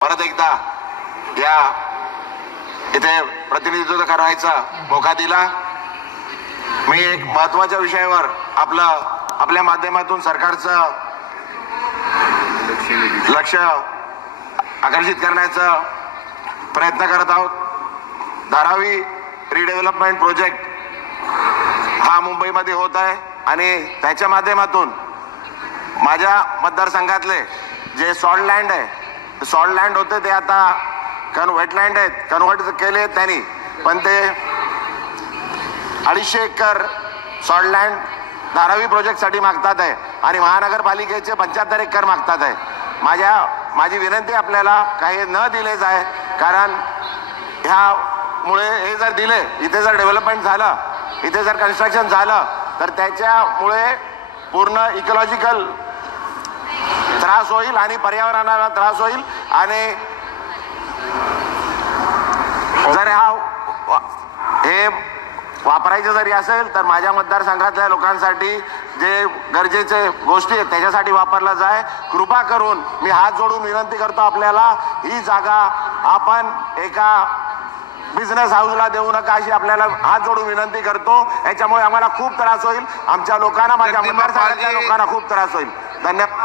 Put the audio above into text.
परत एकदा या इथे प्रतिनिधित्व करायचा मौका दिला। मी एक महत्त्वाच्या विषयावर आपल्या माध्यमातून सरकारचं लक्ष आकर्षित करण्याचा प्रयत्न करत आहोत। धारावी रिडेव्हलपमेंट प्रोजेक्ट हा मुंबईमध्ये होत आहे आणि त्याच्या माध्यमातून माझ्या मतदारसंघातले जे सॉल्ट लँड आहे, सॉल्ट लँड होते ते आता वेटलँड आहेत, कन्वर्ट केले त्यांनी, पण ते 250 एकर सॉल्ट लँड धारावी प्रोजेक्टसाठी मागतात आहे आणि महानगरपालिकेचे 75 एकर मागतात आहे। माझी विनंती आपल्याला काही न दिलेच आहे, कारण ह्यामुळे हे जर दिले, इथे जर डेव्हलपमेंट झालं, इथे जर कन्स्ट्रक्शन झालं तर त्याच्यामुळे पूर्ण इकॉलॉजिकल त्रास होईल आणि पर्यावरणाला त्रास होईल आणि जर हे वापरायचं जरी असेल तर माझ्या मतदारसंघातल्या लोकांसाठी जे गरजेचे गोष्टी आहेत त्याच्यासाठी वापरला जाय। कृपा करून मी हात जोडून विनंती करतो आपल्याला, ही जागा आपण एका बिझनेस हाऊसला देऊ नका अशी आपल्याला हात जोडून विनंती करतो। याच्यामुळे आम्हाला खूप त्रास होईल, आमच्या लोकांना, माझ्या मतदारसंघातल्या लोकांना खूप त्रास होईल। धन्यवाद।